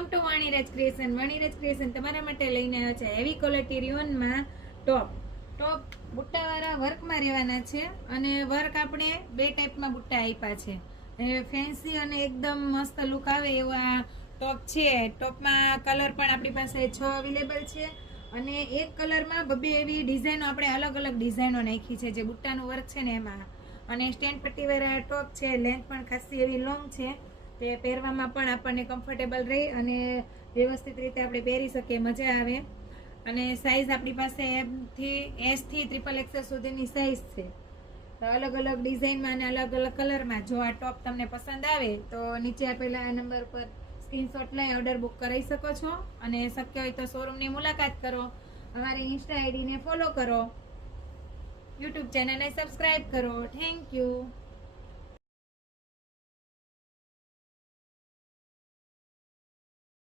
Welcome to Vaniraj creation. Vaniraj creation તમારા માટે લઈને આવ્યા છે હેવી ક્વોલિટી રિયોનમાં ટોપ બુટ્ટાવાળા વર્કમાં રહેવાના છે. અને વર્ક આપણે બે ટાઈપમાં બુટ્ટા આપ્યા છે. ફેન્સી અને એકદમ મસ્ત લુક આવે એવા ટોપ છે. ટોપમાં કલર પણ આપણી પાસે 6 અવેલેબલ છે. અને એક કલરમાં બબે એવી ડિઝાઇનો આપણે અલગ અલગ ડિઝાઇનો નાખી છે જે બુટ્ટાનું વર્ક છે ને એમાં. અને સ્ટેન્ડ પટ્ટીવાળા ટોપ છે, લેન્થ પણ ખાસી એવી લોંગ છે. તે પહેરવામાં પણ આપણને કમ્ફર્ટેબલ રહે અને વ્યવસ્થિત રીતે આપણે પહેરી શકીએ, મજા આવે. અને સાઇઝ આપણી પાસે S થી XXL સુધીની સાઇઝ છે. અલગ અલગ ડિઝાઇનમાં અને અલગ અલગ કલરમાં. જો આ ટોપ તમને પસંદ આવે તો નીચે આપેલા આ નંબર પર સ્ક્રીનશોટ લઈ ઓર્ડર બુક કરાવી શકો છો. અને શક્ય હોય તો શોરૂમની મુલાકાત કરો, અમારી ઇન્સ્ટા આઈડીને ફોલો કરો, યુટ્યુબ ચેનલને સબસ્ક્રાઈબ કરો. Thank you.